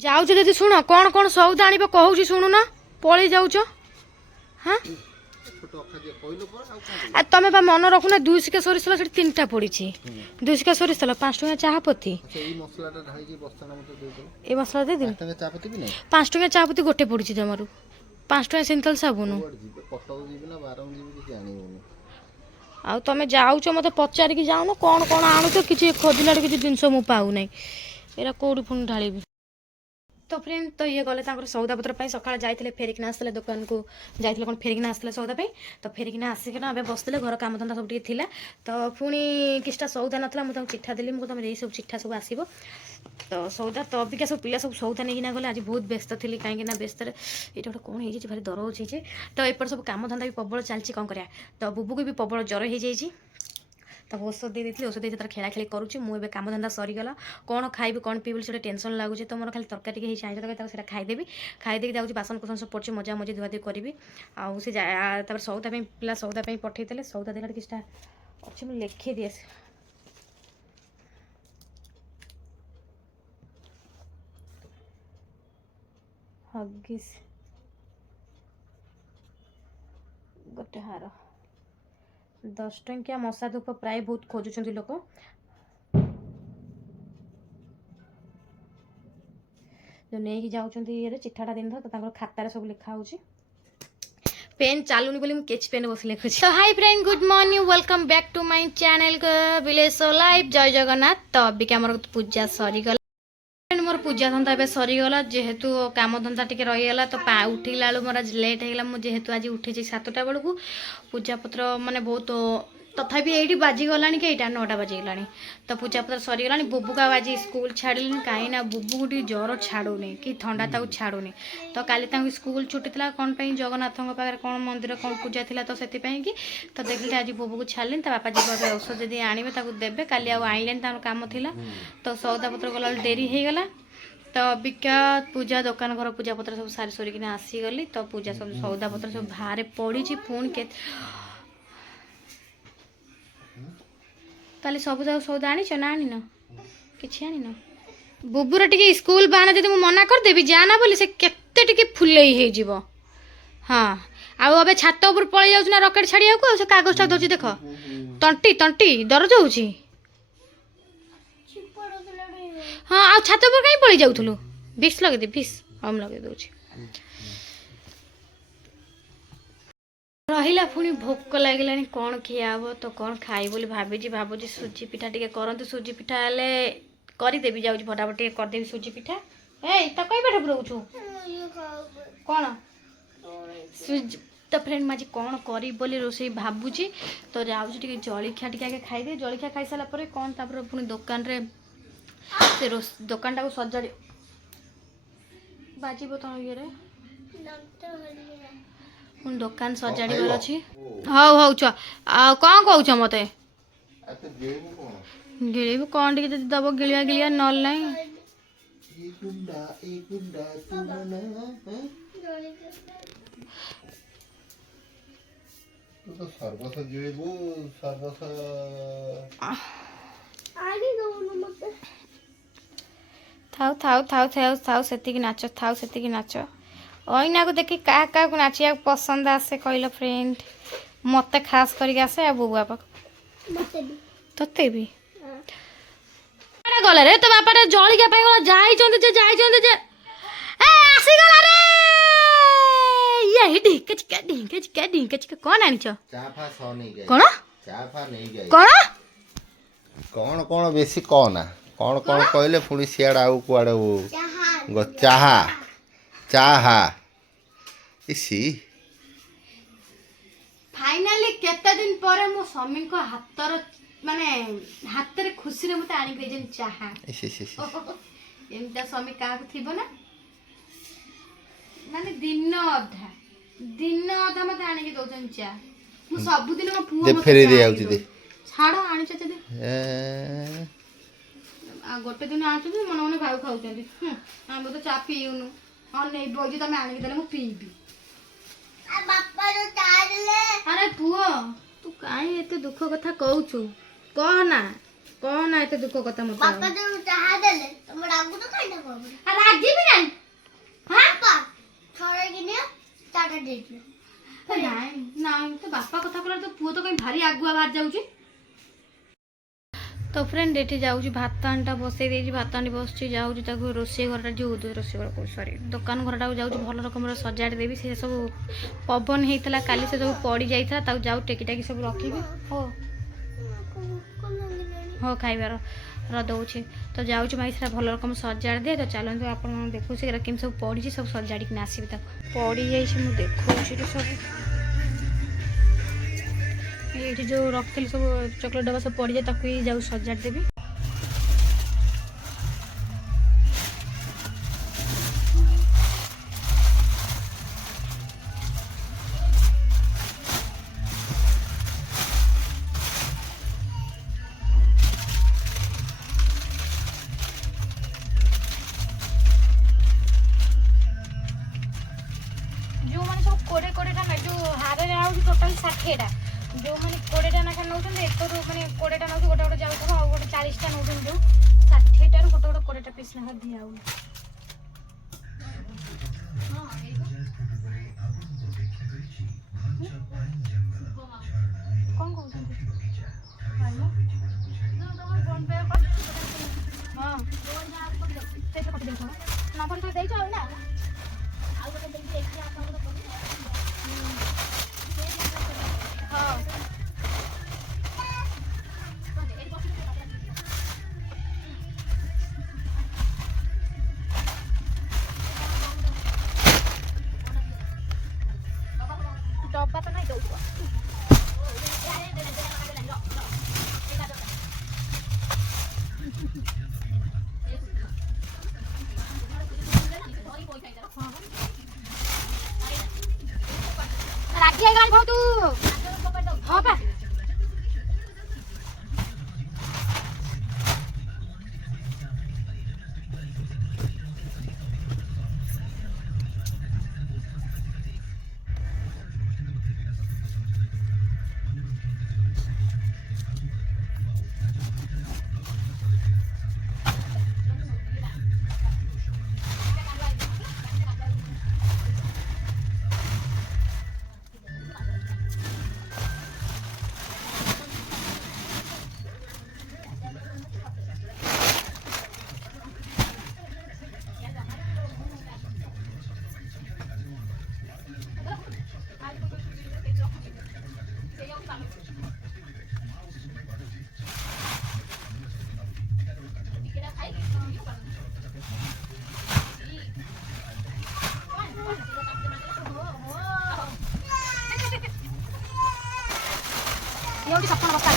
जाऊच दीदी शुण कौन कौन सौदा आनी कहूँ शुणु ना पलि जाऊच हाँ तमें बा मन रखुना 200 सोरिष तेल से 3टा पड़ी 200 सोरिष तेल 5 टंका चाहपत्ती ये मसला दे दी 5 टंका चाहपत्ती गोटे पड़ी जमारू 5 टंका सिंथल साबुन आउ तमें जाऊच मत पचारिकी जाऊन कौन कौन आणुच कि खोजिला किसी जिनस मु पाऊ ना एरा कौड़ी पुणी ढाली तो फ्रेंड तो ये गले सौदापत्र सकाଳେ जाइए फेरिकिना आसते दुकान को जाइए कौन फेरिकिना आसते सौदा तो फेरिकिना आसिकना ए बसते घर काम धंदा सब ठीक तो पुणी किछटा सौदा नाला मुझे चिठा देली मुझे तुम सब चिठा सब आसो तो सौदा तो अबिका सब पिला सब सौदा नहीं गले आज बहुत व्यस्त थी कहीं व्यस्त ये गोटे कौन हो भारी दर हो तो एपट सब काम धंदा भी प्रबल चलती कौन कराया तो बुबू को भी प्रबल ज्वर हो जाए तब औषध दे देती औषध देती तार खेला खेली करुँची मुझे काम धंदा सरीगला कौन खाइबी कौन पीबी से टेंशन लगुच तो मोर खाली तरकारी टी चाहिए तक खाईदेवी खाईदे जाऊँगी बासन कुसन सब पड़ी मजा मजी धुआधुई करी आउ से सौदा पिला सौदा पठे सौदा देला किछटा अच्छे मुझे लिखी दिए हगिस गोटे हार 10 टंकिया मशा धूप प्राय बहुत खोजुंट लोक जो नहीं जाऊँगी चिठाटा दिन तो खातार सब लिखा हो पेन चलुनी बोली केच पेन बस लिखुची तो hi friend good morning welcome back to my channel village life जय जगन्नाथ तो अबिका मोर पूजा सरीगला मोर पूजा धंदा ए सरीगला जेहेतु काम धंदा टी रहीगला तो उठिला बेलू मोर आज लेट होगा मुझे आज उठी 7टा बेलू पूजा पत्र माने बहुत तथापि ये बाजिगला कि यहाँ 9टा बाजिगला तो पूजा पत्र सरीगला बुबू का आज स्कूल छाड़ी कहीं बुबू को ज्वर छाड़ूनी कि ठंडा ताक छाड़ूनी तो काली स्कूल छुट्टी था कौन जगन्नाथ पाखे कौन मंदिर कौन पूजा थी तो से तो देखिए आज बुबू को छाड़ी बापा जी औषध जब आणवे देवे काली आईले काम थी तो सौदा पत्र गला डेरी हो गला तो अबिका पूजा दुकान घर पूजा पत्र सब सारी सरिकिना आसीगली तो पूजा सब सौदा पत्र सब बाहर पड़ी पुणी के ताले सब जाओ सौदा आनी ना आनी न किछि आनी न बुबुर टिके स्कूल बाना जदि मु मना कर देबी जाना बोली से केते टिके फुलेई हे जीवो हां आ अबे छात ऊपर पळै जाउछ ना रॉकेट छाड़िया को से कागजटा धोची देख तंटी तंटी दरज होउची हाँ आ छात ऊपर कहीं पळै जाउथलु विष लगे दे विष हम लगे दोची रहिला पुणी भोक लगे कौन खिया तो कौन खाई बोली भाभी सुजी पिठा टे करते सुजी पिठा हेले करदेवी जाऊँ फटाफट करदेवी सुजी पिठा ए तो कई पेट पुराऊछु कौन सुजी तो फ्रेंड माजी कौन करी बोली रोसई भाबुची तो जाऊँ टे जलिखिया टे खाईदे जलिखिया खाई सारा पर कौन तापर पुणी दुकान रे से दुकान टाक सजाड़ी बाजिब तो ये दुकान सजाड़ीबार अच्छी हौ हौ छ कौन कौच मत गिड़ब कौन टे दब गिलिया गिलिया नल ना थाउ थाउ थाउ थाउ थाउ से नाच थाउ से नाच अइना को देखी क्या क्या नाचिया पसंद आसे कहल फ्रेंड मत खास करके आसे आ बुआ पाक तते भी गले रे तो बापा जलिया गला जे ए आसी गला रे ये ढिंके चिका ढिंके चिका ढिंके चिका कौन आनी छ चाफा सो नहीं गई कौन चाफा नहीं गई कौन कौन बेसी कौन कहले पुणी सियाड़ आउ कुआड़े गो चाहा चाहा इसी फाइनली केते दिन पर मो स्वामी को हातर माने हातर खुशी रे मते आनी गई चाहा इसी एमता स्वामी का थिबो ना माने दिन अधा मते आनी के दोजन चा मु सब दिन मो पुओ मते फेरी दे आउची दे छाड़ो आनी चा दे आ गोटे दिन आछुदी मन मन खाउ खाउचंदी हम तो चा पीउनु और नहीं बोझी तो मैं आने के दले मु पीबी आ बापा जो चाले अरे पुओ तू काई एते दुख कथा कहउछु कह ना कौन आए थे दुख कथा मत पापा जो चाहा देले तुम रागु तो खाइना बाबू अरे रागी भी नहीं हां पापा छोड़े कि नहीं टाटा दे दियो नहीं नहीं तो बापा कथा कहला तो पुओ तो कहीं भारी आगुआ बाहर जाउची तो फ्रेंड एठी जाउची भात हांडा बसई देजी भात हांडी बसची जाउची ताको रोसे घरटा जो रोसे घर को सॉरी दुकान घरटा जाउची भल रकम सजाड़ देबी से सब पवन हेतला काली से सब पड़ी जाइथा ताको जाउ टेकी टाकी सब रखिबी हो हो खाइबार दौचे तो जाऊँ माई से भल रकम सजाड़ दे तो चलते आप देखो से केम सब पड़ी सब सजाड़ी आसबि पड़ी जाइए मुझे सब ये जो रखी सब चॉकलेट डब्बा सब पड़ जाए जाऊ सजाड़ देवी जो मैंने सब कोड़े कोड़ेटा ना जो हार टोटाल 60टा जो मैंने 20टा ना नौ एक मैंने 20टा नौ गोटे गोटे जाऊँ और गोटे 40टा नौ जो 60टार गोटे गोटे 20टा पिस ना दिया कौन नंबर तो दे ना डब्बा तो नहीं दौड़ राखी आएगा बहुत हाँ पा ये उठी सपना बक्का है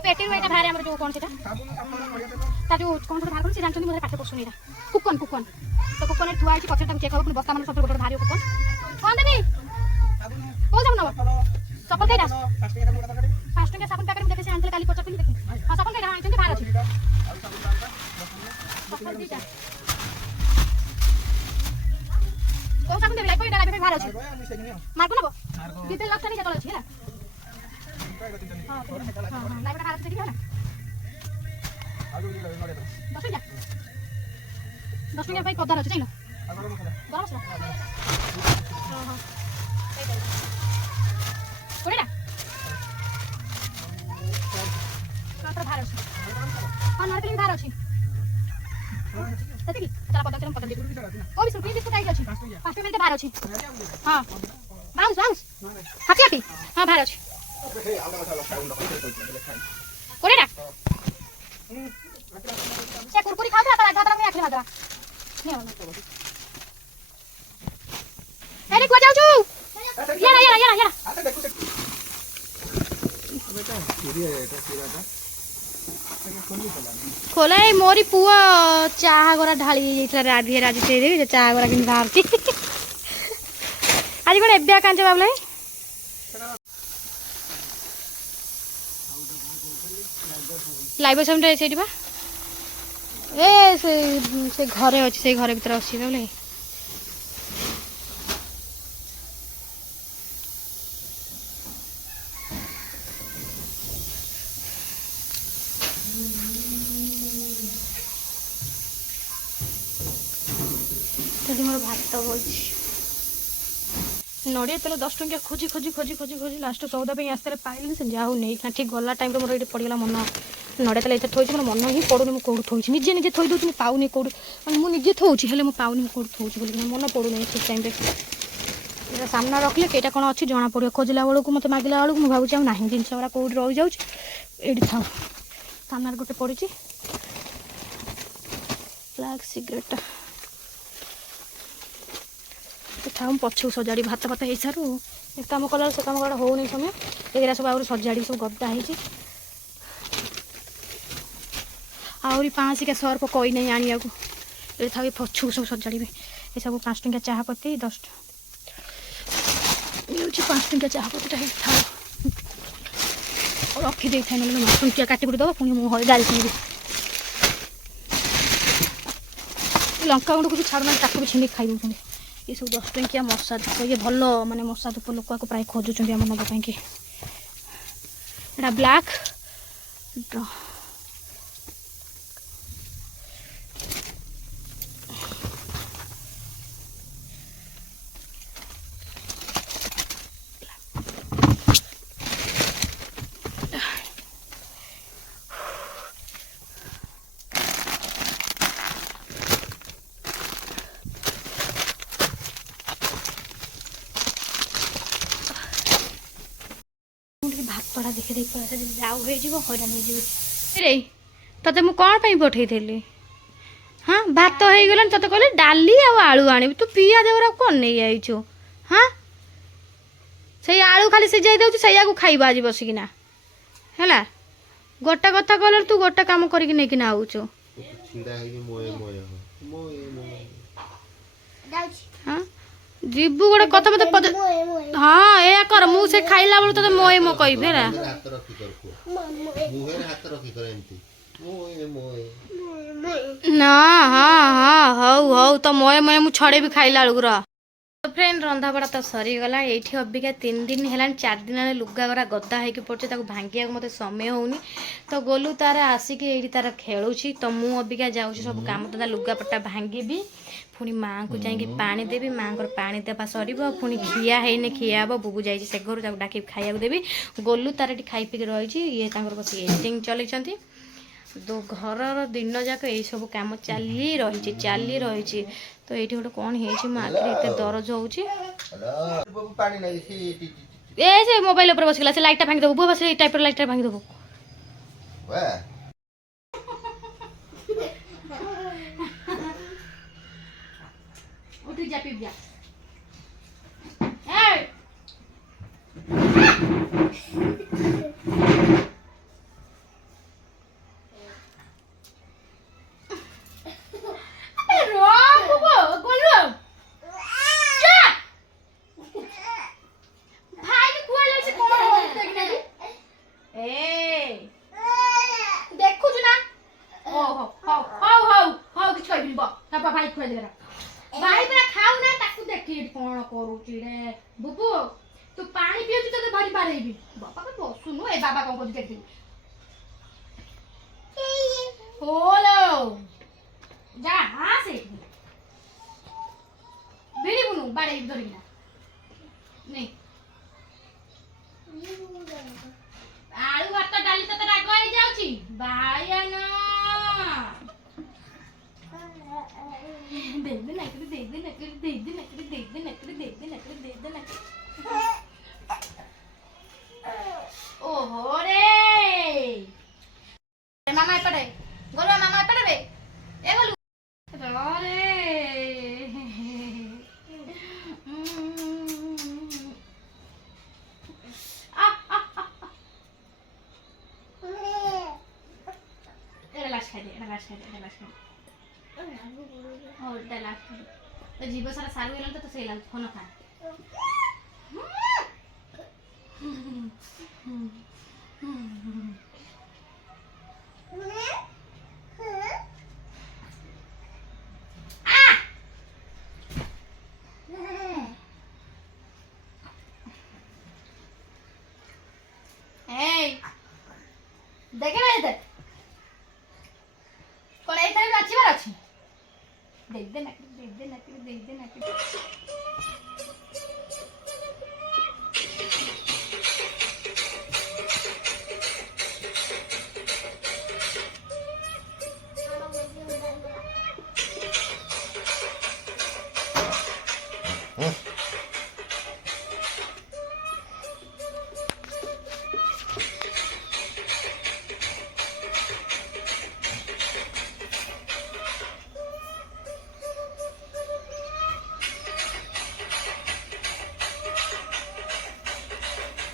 पेटी में बाहर हमर जो कौन सेटा ता जो कौन बाहर कर से जानचनी मोरे पाठे पसुनी रा कुकन कुकन तो कुकन थुआ आछि पछटा चेक हो बस्ता मन सब गोटे भारी कुकन कौन देबी को सब नबो चप्पल केटा 5 टका साबुन पैकेट में देखे से आंचल काली पचर पिन देखे हां साबुन केटा आंचल बाहर अछि चप्पल दीटा को साबुन देबी लाइफ एटा लाइफ बाहर अछि मारको नबो किते लक्ष नहीं चल अछि हैला हां हां लाइफ बाहर अछि देखि ना दस टका भाई कदार अछि जाइलो गरम मसला हां हां कोरेडा कातर भार अछि हां नारकेली भार अछि तते की चला पता चलम पता दे ओ भी सुपी बिस्कुट आई अछि 5 मिनिट भार अछि हां बाउंस बाउंस हाथी हाथी हां भार अछि कोरेडा से कुरकुरी खाओ तो आधा आधा में आखिर मात्रा नहीं होना अरे को जाऊ छु ये ना खोला ए मोरी पुआ चाहा गोरा ढाली जाइଥିଲା ରାଧି ରାଜି ସେ ଯେ ଚାହା ଗୋରା କିନ୍ ବାହାରତି ଆଜି କୋन ଏବ୍ୟା କାଞ୍ଚ ବାबଲେ ଲାଇଭ ସାଉଣ୍ଡ ସେଇଠି ବା ଏ ସେ ଘରେ ଅଛି ସେଇ ଘରେ ଭିତରେ ଅଛି ବାବଲେ मोर भात बोलছি नड़िया तेल 10 टंकिया खोजी खोजी खोजी खोजी खोजी लास्ट सौदा पे आस्ते पाइली से जाऊ नहीं ना ठीक गला टाइम मोर ये पड़गला मन नड़िया तेल इतना थोड़ी मोर मन ही पड़ूनी मुझे कौट थोड़ी निजे निजे थोड़ी दूसरी पाऊनी कौट मुझे निजे थोड़ी हेल्ले मुझे पाऊनी कौट थोड़ी बोल मन पड़ूनी ठीक टाइम सामना रखले कईटा कौन अच्छी जना पड़ो खोजला बेलू मत मागिला बेलू मुझे भावुँ ना जिन गुड़ा कौट रही जाऊँ ये था सामने गोटे पड़ी ब्लैक सिगरेट था पछू सजाड़ी भात भात हो सारू एक कम कला से कम कला हो समय एरा सब आउरी सजाड़ी सब गदा होती आहरी 5 का सर्फ कई नहीं आनिया को ये था पछू सब सजाड़ी ये सब 5 टंकिया चाह पत्ती 10 ये 5 टंकिया चाह पत्ती था रखी दे था ना 5 टंकिया काटी कुटी दब पुणी मुझे गाड़ी पीबी लंका गुंड को भी छाड़ना ताको भी छिंडी खाई दौरान ये सब 10 टंकिया मशा धूप ये भल माने मशा धूप लोक प्राय खोजुंट आम नवा कि ब्लैक भातटा देखी देख जाऊ हो हईरान हो ते मुझे कौन पठे हाँ भात हो गला ते कहले डाली आलू आनी तू पियाज गुरा कौन नहीं आईचु हाँ से आलू खाली सीझाई दे को खाइबा आज बसिकिना है गोटा कथा कहले तू गोटा काम करके नहीं आउचु हाँ जीबू गोटे कथा मत हाँ या कर मु से खाइला बेलू तो मोए मो कहबे रा ना हाँ हाँ हौ हौ तो मोए मोए मु छड़े भी खाइला बेलू रा तो फ्रेंड रंधा बड़ा तो सरी गला एठी अबिका 3 दिन हेलान 4 दिन वाले लुगा गरा गद्दा होइके पड़ছে ताको भांगिया मते समय होउनी तो गोलू तार आसिक एठी तार खेलुची तो मु अबिका जाउची सब काम तो लुगा पट्टा भांगीबी पुणी माँ को जाइए पानी देवी माँ को पानी देवा सर पुणी खिया है खिया हे बुबू जाइए से घर डाक खाया देवी गोलू तार खाई पीक रही ये बस एडिटिंग चल दो घर दिन जाक यही सब कम चली रही तो ये गोटे कौन है आखिर दरज हो मोबाइल बसगला से लाइटा भांगी देव बस टाइप लाइटा भांगी देव उठी जा पी जा ए रो बुबो गोलू जा भाई ने कुआ लसी कोन होते कि नहीं ए देखु ना ओ हो हो हो हो कि छोइ बिलबो ना भाई खुआ देरा भाई मेरा खाऊ ना ताकू देखी कौन करूची रे बुबू तू पानी पियो तो भरी पारेबी बाबा को बसुनु ए बाबा कौन करू देखी होलो जा हां से बिड़ी बुनु बाड़े धरिना नहीं आलू भात डाली तो राग हो जाउची बाया ना दे दे नकली दे दे नकली दे दे नकली दे दे नकली दे दे नकली दे दे नकली ओहो रे मामा पड़े गोलू मामा पड़े बे ए गोलू रे এটা লাস্ট খাই দে, এটা লাস্ট খাই দে, এটা লাস্ট খাই দে। ও এটা লাস্ট খাই দে। তো জীব সারা সারু গেলাম তো সেই লাগুଛି ফোন খা। এই দেখে না এতে কোন এইখানে নাচিবার আছে। দেখ দে নাকি, দেখ দে নাকি, দেখ দে নাকি।